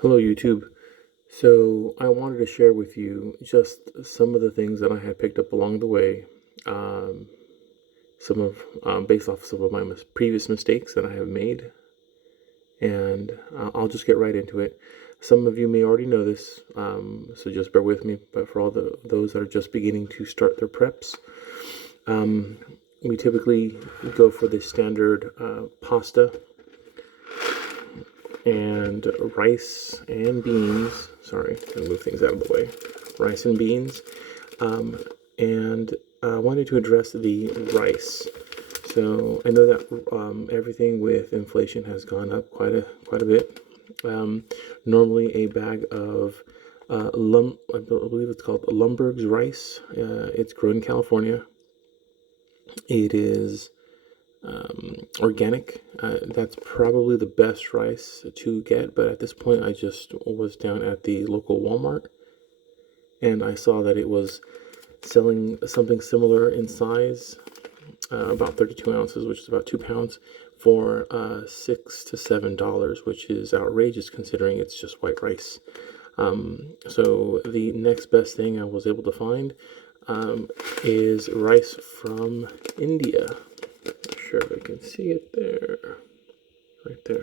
Hello, YouTube. So, I wanted to share with you just some of the things that I had picked up along the way, um, based off some of my previous mistakes that I have made, and I'll just get right into it. Some of you may already know this, so just bear with me. But for all those that are just beginning to start their preps, um, we typically go for the standard pasta and rice and beans. Sorry, I move things out of the way. Rice and beans, and I wanted to address the rice. So I know that everything with inflation has gone up quite a bit. Normally, a bag of I believe it's called Lumberg's rice. It's grown in California. It is organic. That's probably the best rice to get, but at this point I just was down at the local Walmart and I saw that it was selling something similar in size, about 32 ounces, which is about 2 pounds, for $6 to $7, which is outrageous considering it's just white rice. So the next best thing I was able to find is rice from India. Not sure if I can see it there. Right there.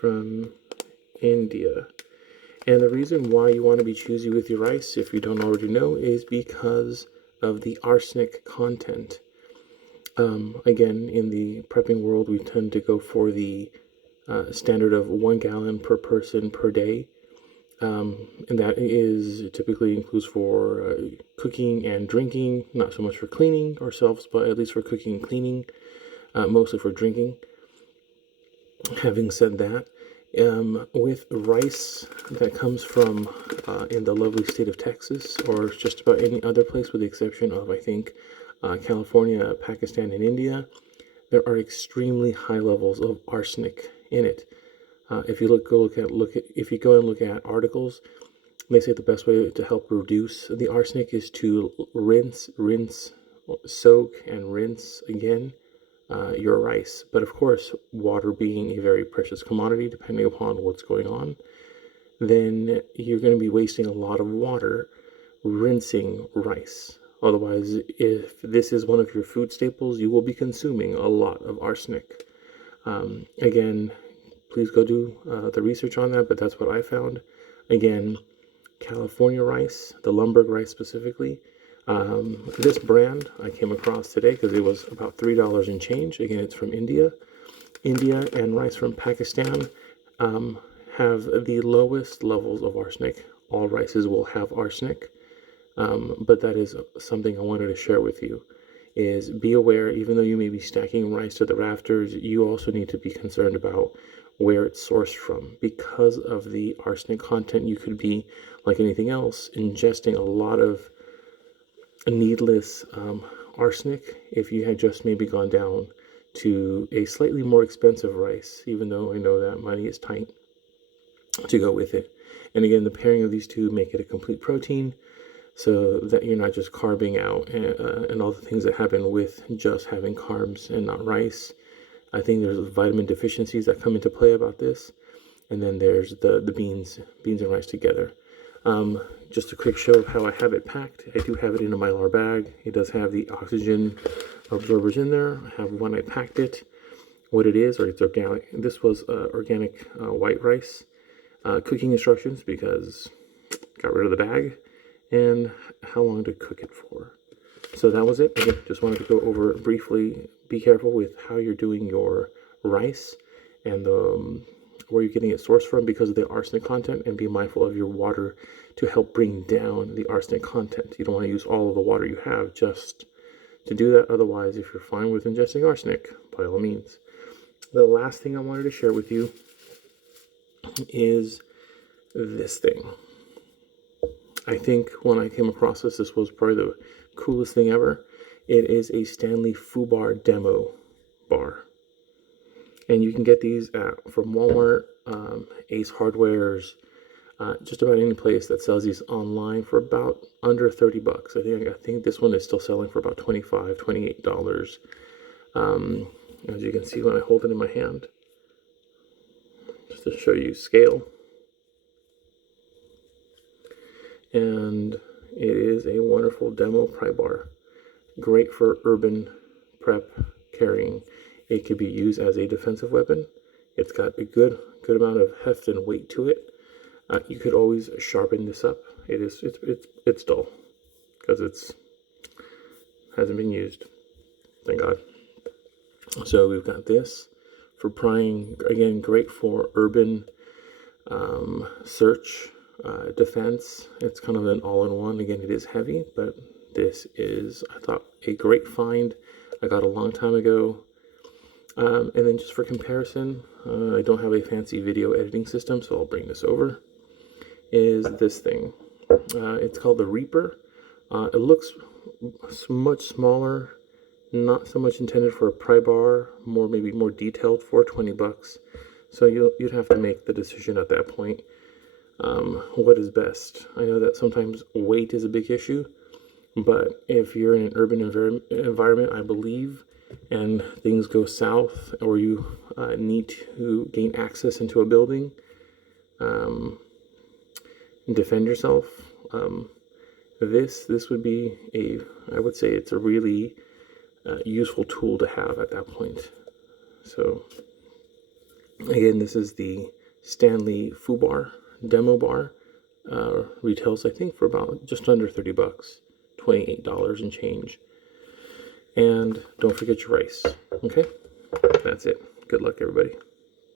From India. And the reason why you want to be choosy with your rice, if you don't already know, is because of the arsenic content. Again, in the prepping world, we tend to go for the standard of 1 gallon per person per day. And that is typically includes for cooking and drinking, not so much for cleaning ourselves, but at least for cooking and cleaning, mostly for drinking. Having said that, with rice that comes from in the lovely state of Texas, or just about any other place with the exception of, I think, California, Pakistan, and India, there are extremely high levels of arsenic in it. If you if you go and look at articles, they say the best way to help reduce the arsenic is to rinse, soak, and rinse again your rice. But of course, water being a very precious commodity, depending upon what's going on, then you're going to be wasting a lot of water rinsing rice. Otherwise, if this is one of your food staples, you will be consuming a lot of arsenic. Again, please go do the research on that, but that's what I found. Again, California rice, the Lumberg rice specifically. This brand I came across today because it was about $3 and change. Again, it's from India. India and rice from Pakistan have the lowest levels of arsenic. All rices will have arsenic, but that is something I wanted to share with you. Is be aware, even though you may be stacking rice to the rafters, you also need to be concerned about where it's sourced from. Because of the arsenic content, you could be, like anything else, ingesting a lot of needless arsenic if you had just maybe gone down to a slightly more expensive rice, even though I know that money is tight to go with it. And again, the pairing of these two make it a complete protein so that you're not just carbing out and all the things that happen with just having carbs and not rice. I think there's vitamin deficiencies that come into play about this. And then there's the beans and rice together. Just a quick show of how I have it packed. I do have it in a Mylar bag. It does have the oxygen absorbers in there. I have when I packed it, what it is, or it's organic. This was organic white rice. Cooking instructions, because got rid of the bag, and how long to cook it for. So that was it. Again, just wanted to go over briefly. Be careful with how you're doing your rice and where you're getting it sourced from because of the arsenic content, and be mindful of your water to help bring down the arsenic content. You don't want to use all of the water you have just to do that. Otherwise, if you're fine with ingesting arsenic, by all means. The last thing I wanted to share with you is this thing. I think when I came across this was probably the coolest thing ever. It is a Stanley Fubar demo bar. And you can get these from Walmart, Ace Hardware's, just about any place that sells these online for about under 30 bucks. I think this one is still selling for about $25, $28. As you can see when I hold it in my hand. just to show you scale. And it is a wonderful demo pry bar. Great for urban prep carrying. It could be used as a defensive weapon. It's got a good amount of heft and weight to it. You could always sharpen this up. It's dull because it's hasn't been used. Thank God. So we've got this for prying. Again, great for urban search, defense. It's kind of an all-in-one. Again, it is heavy, but this is, I thought, a great find. I got a long time ago. And then just for comparison, I don't have a fancy video editing system, so I'll bring this over, is this thing. It's called the Reaper. It looks much smaller, not so much intended for a pry bar, maybe more detailed for $20. So you'd have to make the decision at that point. What is best? I know that sometimes weight is a big issue, but if you're in an urban environment, I believe, and things go south, or you need to gain access into a building and defend yourself, this would be I would say it's a really useful tool to have at that point. So again, this is the Stanley Fubar demo bar. Retails, I think, for about just under $30, $28 and change. And don't forget your rice. Okay, that's it. Good luck, everybody.